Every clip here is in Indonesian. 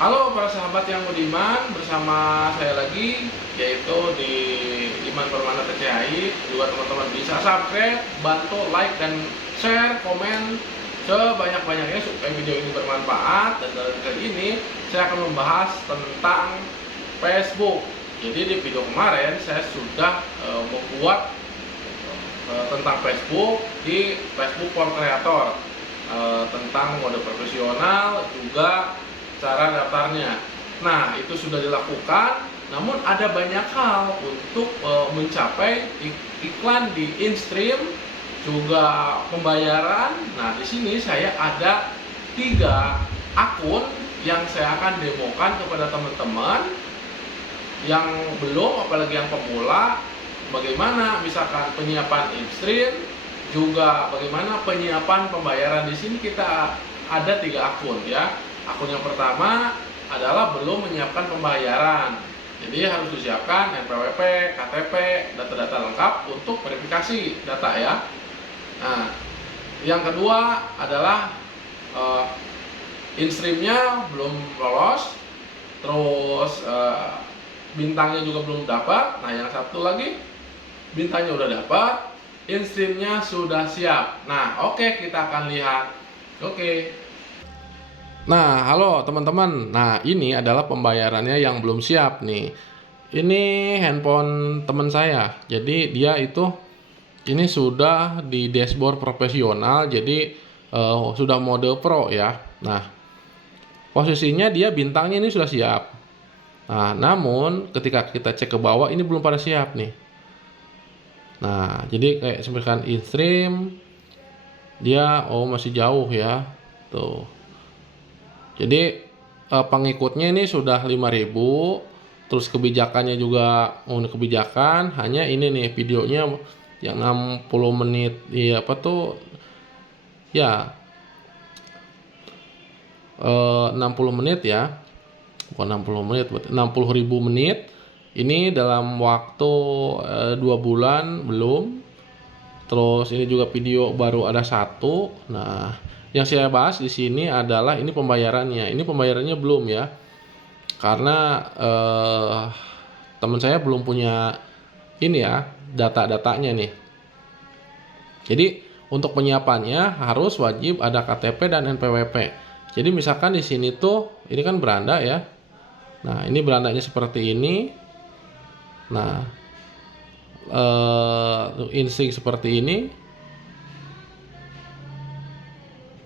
Halo para sahabat yang budiman, bersama saya lagi yaitu di Iman Permana TCI. Juga teman-teman bisa subscribe, bantu like dan share, komen sebanyak-banyaknya supaya video ini bermanfaat. Dan dalam kali ini saya akan membahas tentang Facebook. Jadi di video kemarin saya sudah membuat tentang Facebook di Facebook for Creator, tentang mode profesional juga cara daftarnya. Nah, itu sudah dilakukan, namun ada banyak hal untuk mencapai iklan di InStream, juga pembayaran. Nah, di sini saya ada 3 akun yang saya akan demokan kepada teman-teman yang belum, apalagi yang pemula, bagaimana misalkan penyiapan InStream, juga bagaimana penyiapan pembayaran. Di sini kita ada 3 akun ya. Akun yang pertama adalah belum menyiapkan pembayaran. Jadi harus disiapkan NPWP, KTP, data-data lengkap untuk verifikasi data ya. Nah, yang kedua adalah InStream-nya belum lolos, terus bintangnya juga belum dapat. Nah, yang satu lagi bintangnya udah dapat, InStream-nya sudah siap. Nah, oke, kita akan lihat. Oke. Nah, halo teman-teman. Nah, ini adalah pembayarannya yang belum siap nih. Ini handphone teman saya. Jadi dia itu ini sudah di dashboard profesional. Jadi sudah mode pro ya. Nah, posisinya dia bintangnya ini sudah siap. Nah, namun ketika kita cek ke bawah ini belum pada siap nih. Nah, jadi kayak misalkan InStream dia masih jauh ya. Tuh. Jadi pengikutnya ini sudah 5.000, terus kebijakannya juga kebijakan hanya ini nih videonya yang 60 menit. Iya apa tuh ya, 60 menit ya, bukan 60 menit, 60.000 menit. Ini dalam waktu 2 bulan belum. Terus ini juga video baru ada 1. Nah, yang saya bahas di sini adalah ini pembayarannya. Ini pembayarannya belum ya. Karena teman saya belum punya ini ya, data-datanya nih. Jadi untuk penyiapannya harus wajib ada KTP dan NPWP. Jadi misalkan di sini tuh ini kan beranda ya. Nah, ini berandanya seperti ini. Nah, insting seperti ini.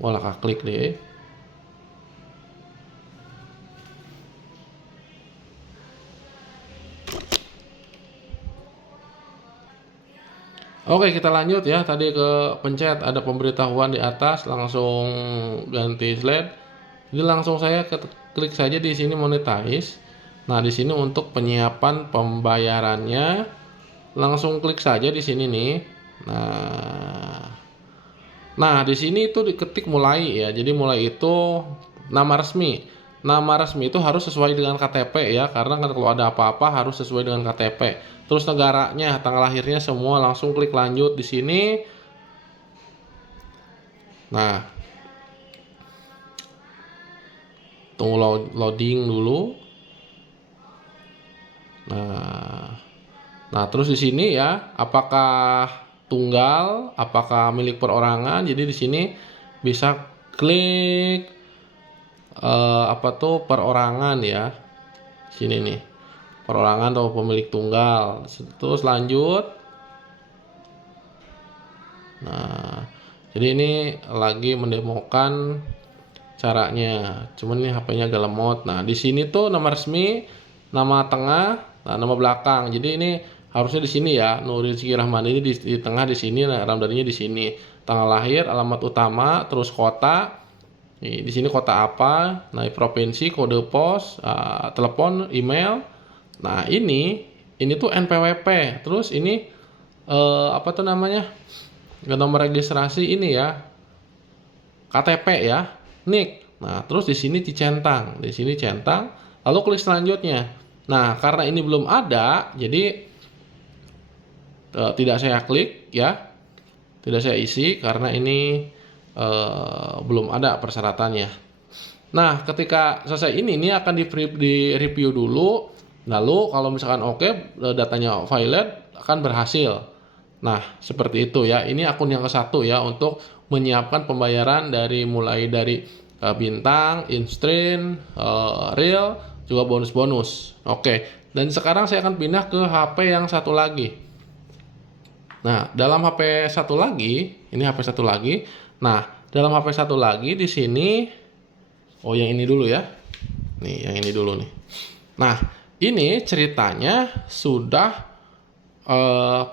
Walah klik deh. Oke, kita lanjut ya. Tadi ke pencet ada pemberitahuan di atas, langsung ganti slide. Jadi langsung saya klik saja di sini monetize. Nah, di sini untuk penyiapan pembayarannya langsung klik saja di sini nih. Nah, di sini itu diketik mulai ya. Jadi mulai itu nama resmi. Nama resmi itu harus sesuai dengan KTP ya, karena kan kalau ada apa-apa harus sesuai dengan KTP. Terus negaranya, tanggal lahirnya semua langsung klik lanjut di sini. Nah, tunggu loading dulu. Nah, terus di sini ya, apakah tunggal, apakah milik perorangan. Jadi di sini bisa klik perorangan ya. Sini nih. Perorangan atau pemilik tunggal. Terus lanjut. Nah, jadi ini lagi mendemokan caranya. Cuman ini HP-nya agak lemot. Nah, di sini tuh nama resmi, nama tengah, nah nama belakang. Jadi ini harusnya di sini ya, Nuril Ziki Rahman ini di tengah di sini, nah Ramdhaninya di sini. Tanggal lahir, alamat utama, terus kota. Nih, di sini kota apa? Nah, provinsi, kode pos, telepon, email. Nah, ini tuh NPWP. Terus ini apa tuh namanya? Nomor registrasi ini ya. KTP ya. NIK. Nah, terus di sini dicentang. Di sini centang, lalu klik selanjutnya. Nah, karena ini belum ada, jadi tidak saya klik ya. Tidak saya isi karena ini belum ada persyaratannya. Nah, ketika selesai ini akan di review dulu. Lalu kalau misalkan oke, datanya valid, akan berhasil. Nah, seperti itu ya. Ini akun yang ke-1 ya untuk menyiapkan pembayaran mulai dari bintang, in-stream, real, juga bonus-bonus. Oke. Dan sekarang saya akan pindah ke HP yang satu lagi. Nah, dalam HP satu lagi, ini HP satu lagi. Nah, dalam HP satu lagi di sini, oh yang ini dulu ya. Nih, yang ini dulu nih. Nah, ini ceritanya sudah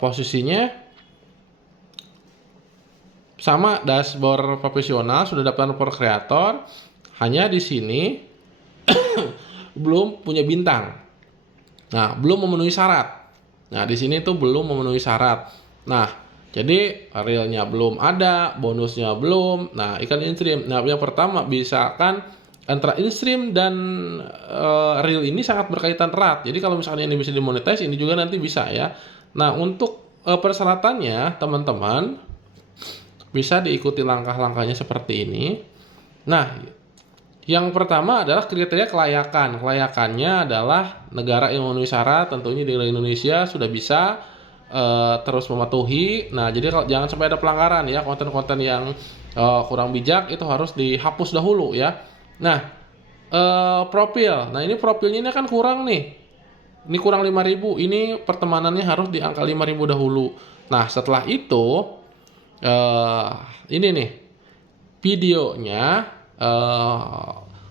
posisinya sama dashboard profesional, sudah daftar per kreator. Hanya di sini belum punya bintang. Nah, belum memenuhi syarat. Nah, di sini tuh belum memenuhi syarat. Nah, jadi realnya belum ada, bonusnya belum. Nah, ikan in-stream. Nah, yang pertama misalkan antara in-stream dan real ini sangat berkaitan erat. Jadi kalau misalnya ini bisa dimonetize, ini juga nanti bisa ya. Nah, untuk persyaratannya teman-teman bisa diikuti langkah-langkahnya seperti ini. Nah, yang pertama adalah kriteria kelayakan. Kelayakannya adalah negara yang memenuhi syarat, tentunya di Indonesia sudah bisa terus mematuhi. Nah, jadi kalau jangan sampai ada pelanggaran ya, konten-konten yang kurang bijak itu harus dihapus dahulu ya. Nah, profil. Nah, ini profilnya ini kan kurang nih. Ini kurang 5.000. Ini pertemanannya harus di angka 5.000 dahulu. Nah, setelah itu ini nih videonya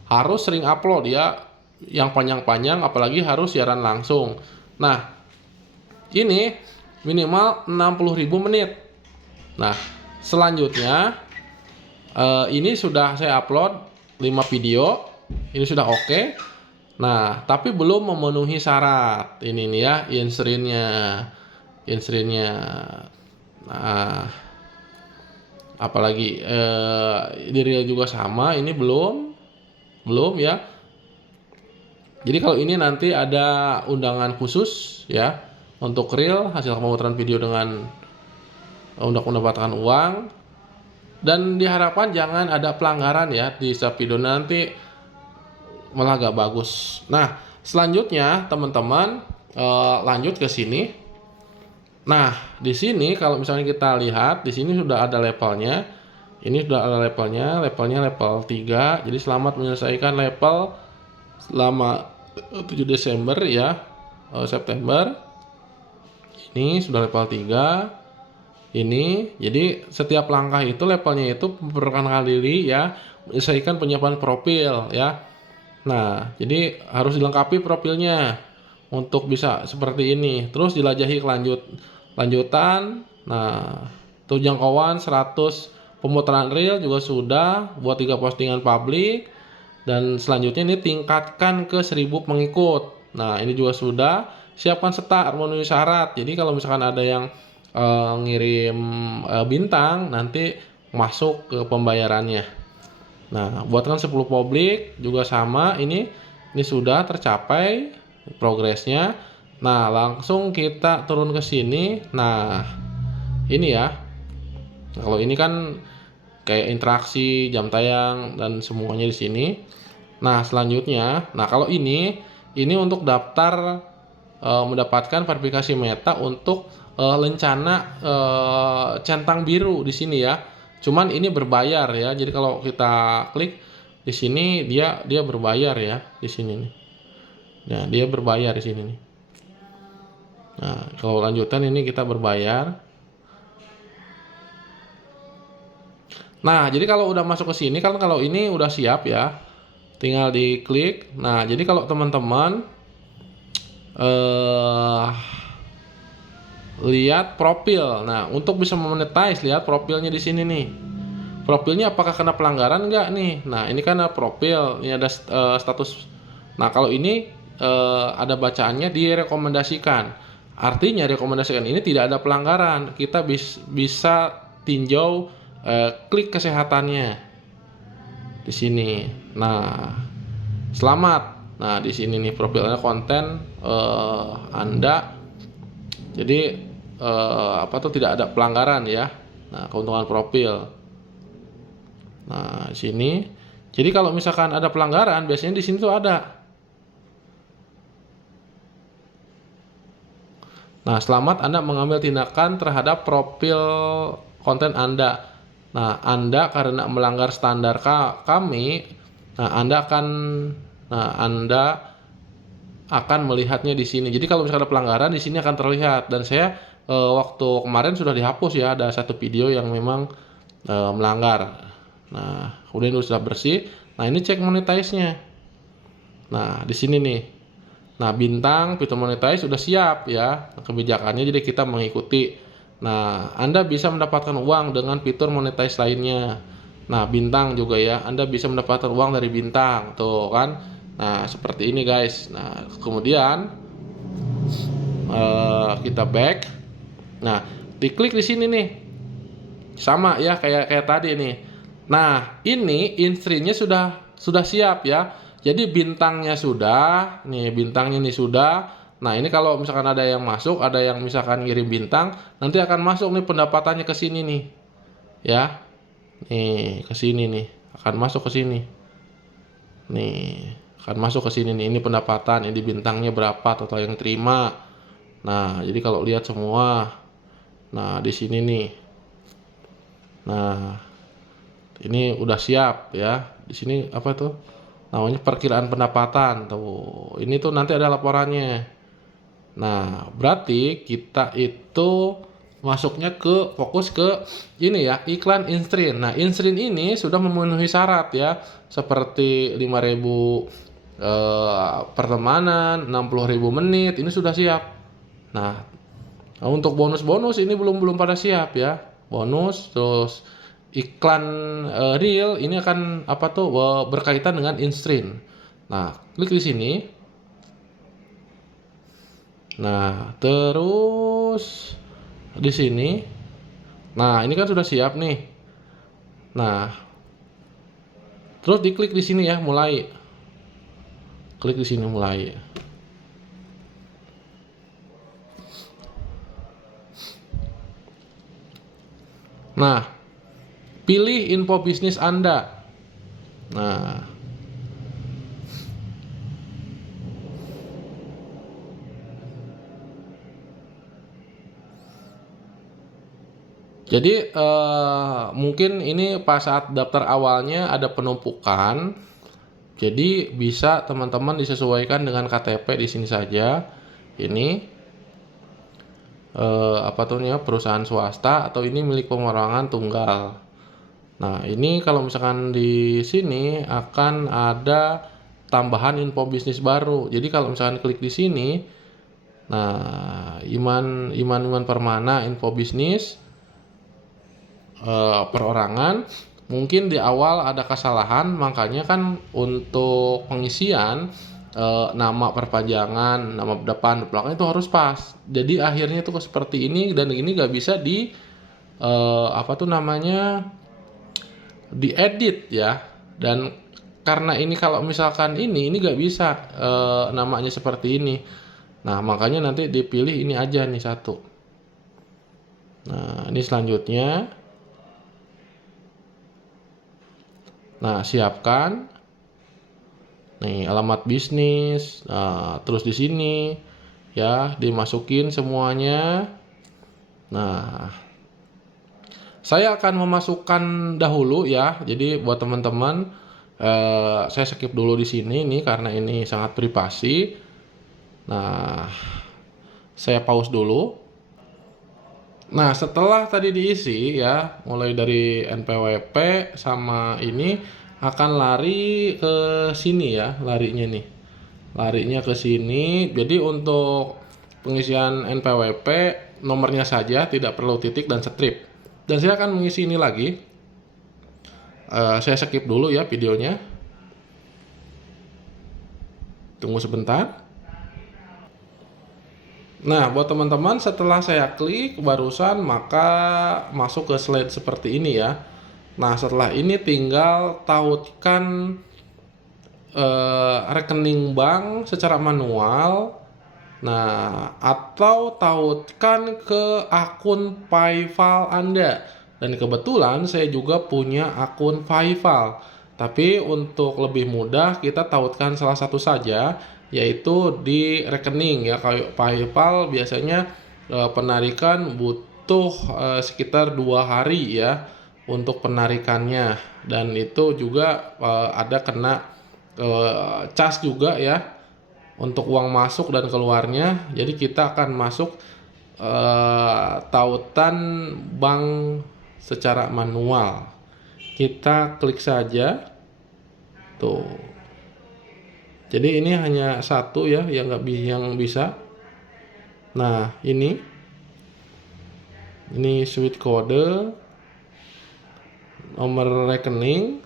harus sering upload ya, yang panjang-panjang, apalagi harus siaran langsung. Nah, ini minimal 60.000 menit. Nah, selanjutnya ini sudah saya upload 5 video, ini sudah oke. Nah, tapi belum memenuhi syarat. Ini nih ya, in-streamnya. Nah, apalagi di real juga sama, ini belum ya. Jadi kalau ini nanti ada undangan khusus ya untuk real, hasil pemutaran video dengan untuk mendapatkan uang, dan diharapkan jangan ada pelanggaran ya di setiap video, nanti malah gak bagus. Nah, selanjutnya teman-teman lanjut ke sini. Nah, di sini kalau misalnya kita lihat, di sini sudah ada levelnya. Ini sudah ada levelnya level 3. Jadi selamat menyelesaikan level selama 7 Desember ya, September. Ini sudah level 3. Ini, jadi setiap langkah itu levelnya itu memperkenalkan diri ya, menyelesaikan penyiapan profil ya. Nah, jadi harus dilengkapi profilnya untuk bisa seperti ini. Terus jelajahi lanjutan. Nah, tuh jangkauan 100 pemutaran real juga sudah, buat 3 postingan publik, dan selanjutnya ini tingkatkan ke 1.000 pengikut. Nah, ini juga sudah, siapkan start memenuhi syarat. Jadi kalau misalkan ada yang ngirim bintang, nanti masuk ke pembayarannya. Nah, buatkan 10 publik juga sama, ini sudah tercapai progresnya. Nah, langsung kita turun ke sini. Nah, ini ya. Nah, kalau ini kan kayak interaksi, jam tayang, dan semuanya di sini. Nah, selanjutnya, nah kalau ini untuk daftar mendapatkan verifikasi Meta untuk lencana centang biru di sini ya. Cuman ini berbayar ya. Jadi kalau kita klik di sini dia berbayar ya di sini nih. Nah, dia berbayar di sini nih. Nah, kalau lanjutan ini kita berbayar. Nah, jadi kalau udah masuk ke sini kan, kalau ini udah siap ya, tinggal diklik. Nah, jadi kalau teman-teman lihat profil. Nah, untuk bisa monetize, lihat profilnya di sini nih. Profilnya apakah kena pelanggaran enggak nih? Nah, ini kan profil, ini ada status. Nah, kalau ini ada bacaannya direkomendasikan. Artinya rekomendasikan ini tidak ada pelanggaran. Kita bisa tinjau klik kesehatannya di sini. Nah, selamat. Nah, di sini nih profilnya, konten Anda. Jadi tidak ada pelanggaran ya. Nah, keuntungan profil. Nah, sini. Jadi kalau misalkan ada pelanggaran, biasanya di sini tuh ada. Nah, selamat Anda mengambil tindakan terhadap profil konten Anda. Nah, Anda karena melanggar standar kami, nah Anda akan melihatnya di sini. Jadi kalau misalkan ada pelanggaran di sini akan terlihat, dan saya waktu kemarin sudah dihapus ya, ada satu video yang memang melanggar. Nah, kemudian sudah bersih. Nah, ini cek monetize-nya. Nah, di sini nih. Nah, bintang fitur monetize sudah siap ya kebijakannya, jadi kita mengikuti. Nah, Anda bisa mendapatkan uang dengan fitur monetize lainnya. Nah, bintang juga ya, Anda bisa mendapatkan uang dari bintang, tuh kan. Nah, seperti ini guys. Nah, kemudian kita back. Nah, diklik di sini nih, sama ya kayak tadi nih. Nah, ini instrinya sudah siap ya. Jadi bintangnya sudah, nih bintangnya ini sudah. Nah, ini kalau misalkan ada yang masuk, ada yang misalkan ngirim bintang, nanti akan masuk nih pendapatannya ke sini nih. Ya. Nih, ke sini nih. Akan masuk ke sini. Nih, akan masuk ke sini nih. Ini pendapatan, ini bintangnya berapa total yang terima. Nah, jadi kalau lihat semua. Nah, di sini nih. Nah, ini udah siap ya. Di sini apa tuh? Namanya perkiraan pendapatan tuh. Ini tuh nanti ada laporannya. Nah, berarti kita itu masuknya fokus ke ini ya, iklan instrin. Nah, instrin ini sudah memenuhi syarat ya, seperti 5.000 pertemanan, 60.000 menit, ini sudah siap. Nah, untuk bonus-bonus ini belum pada siap ya. Bonus terus iklan real ini akan apa tuh berkaitan dengan instrin. Nah, klik di sini. Nah, terus di sini. Nah, ini kan sudah siap nih. Nah, terus diklik di sini ya, mulai. Klik di sini mulai. Nah, pilih info bisnis Anda. Nah, jadi mungkin ini pas saat daftar awalnya ada penumpukan. Jadi bisa teman-teman disesuaikan dengan KTP di sini saja. Ini apa tuh ya, perusahaan swasta atau ini milik perorangan tunggal. Nah, ini kalau misalkan di sini akan ada tambahan info bisnis baru. Jadi kalau misalkan klik di sini, nah Iman Permana info bisnis perorangan, mungkin di awal ada kesalahan, makanya kan untuk pengisian nama perpanjangan, nama depan, belakang itu harus pas. Jadi akhirnya tuh seperti ini, dan ini nggak bisa di apa tuh namanya, diedit ya. Dan karena ini kalau misalkan ini nggak bisa namanya seperti ini. Nah, makanya nanti dipilih ini aja nih satu. Nah, ini selanjutnya. Nah, siapkan. Nih, alamat bisnis. Nah, terus di sini ya, dimasukin semuanya. Nah, saya akan memasukkan dahulu ya. Jadi buat teman-teman, saya skip dulu di sini nih karena ini sangat privasi. Nah, saya pause dulu. Nah, setelah tadi diisi ya, mulai dari NPWP sama ini akan lari ke sini ya, larinya ke sini. Jadi untuk pengisian NPWP nomornya saja, tidak perlu titik dan strip. Dan saya akan mengisi ini lagi. Saya skip dulu ya videonya. Tunggu sebentar. Nah, buat teman-teman, setelah saya klik barusan, maka masuk ke slide seperti ini ya. Nah, setelah ini tinggal tautkan rekening bank secara manual. Nah, atau tautkan ke akun PayPal Anda. Dan kebetulan saya juga punya akun PayPal. Tapi untuk lebih mudah kita tautkan salah satu saja, yaitu di rekening ya. Kayak PayPal biasanya penarikan butuh sekitar 2 hari ya untuk penarikannya, dan itu juga ada kena cas juga ya untuk uang masuk dan keluarnya. Jadi kita akan masuk tautan bank secara manual. Kita klik saja tuh. Jadi ini hanya satu ya yang yang bisa. Nah, ini swift code, nomor rekening.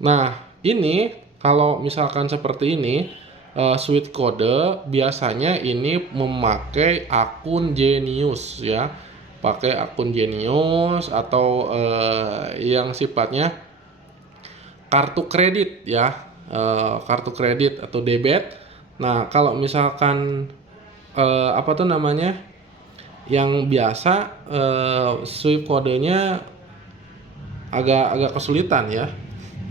Nah, ini kalau misalkan seperti ini swift code biasanya ini memakai akun Genius ya. Pakai akun Genius atau yang sifatnya kartu kredit ya, kartu kredit atau debit. Nah, kalau misalkan apa tuh namanya, yang biasa swift kodenya agak kesulitan ya.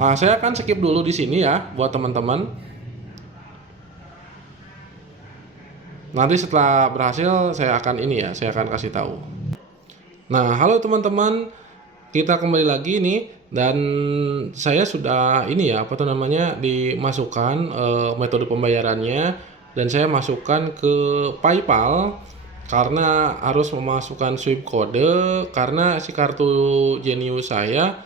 Nah, saya akan skip dulu di sini ya buat teman-teman. Nanti setelah berhasil saya akan saya akan kasih tahu. Nah, halo teman-teman, kita kembali lagi nih, dan saya sudah dimasukkan metode pembayarannya, dan saya masukkan ke PayPal karena harus memasukkan swift code karena si kartu Genius saya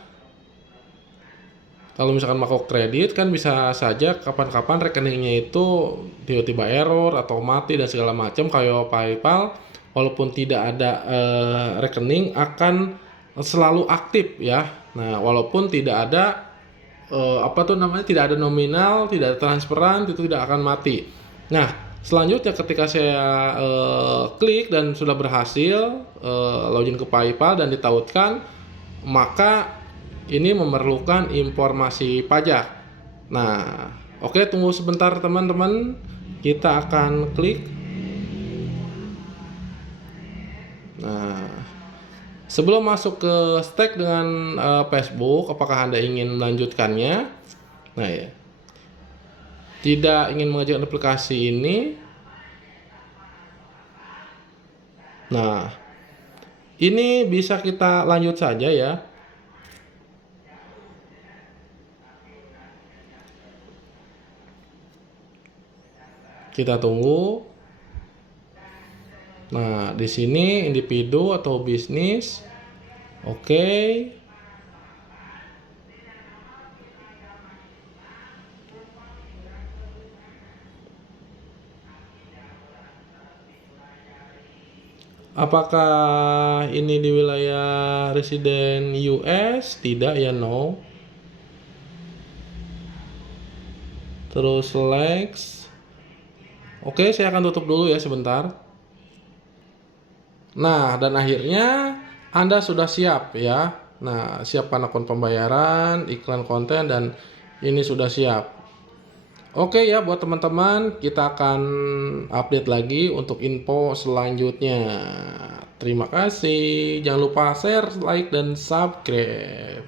kalau misalkan mau kredit kan bisa saja kapan-kapan rekeningnya itu tiba-tiba error atau mati dan segala macam. Kayak PayPal walaupun tidak ada rekening akan selalu aktif ya. Nah, walaupun tidak ada tidak ada nominal, tidak ada transferan, itu tidak akan mati. Nah, selanjutnya ketika saya klik dan sudah berhasil login ke PayPal dan ditautkan, maka ini memerlukan informasi pajak. Nah, oke, tunggu sebentar teman-teman. Kita akan klik. Nah, sebelum masuk ke stack dengan Facebook, apakah Anda ingin melanjutkannya? Nah ya, tidak ingin mengajukan aplikasi ini. Nah, ini bisa kita lanjut saja ya. Kita tunggu. Nah, di sini individu atau bisnis. Oke. Apakah ini di wilayah residen US? Tidak ya, no. Terus select. Oke, saya akan tutup dulu ya sebentar. Nah, dan akhirnya Anda sudah siap ya. Nah, siapkan akun pembayaran, iklan konten, dan ini sudah siap. Oke ya, buat teman-teman, kita akan update lagi untuk info selanjutnya. Terima kasih. Jangan lupa share, like, dan subscribe.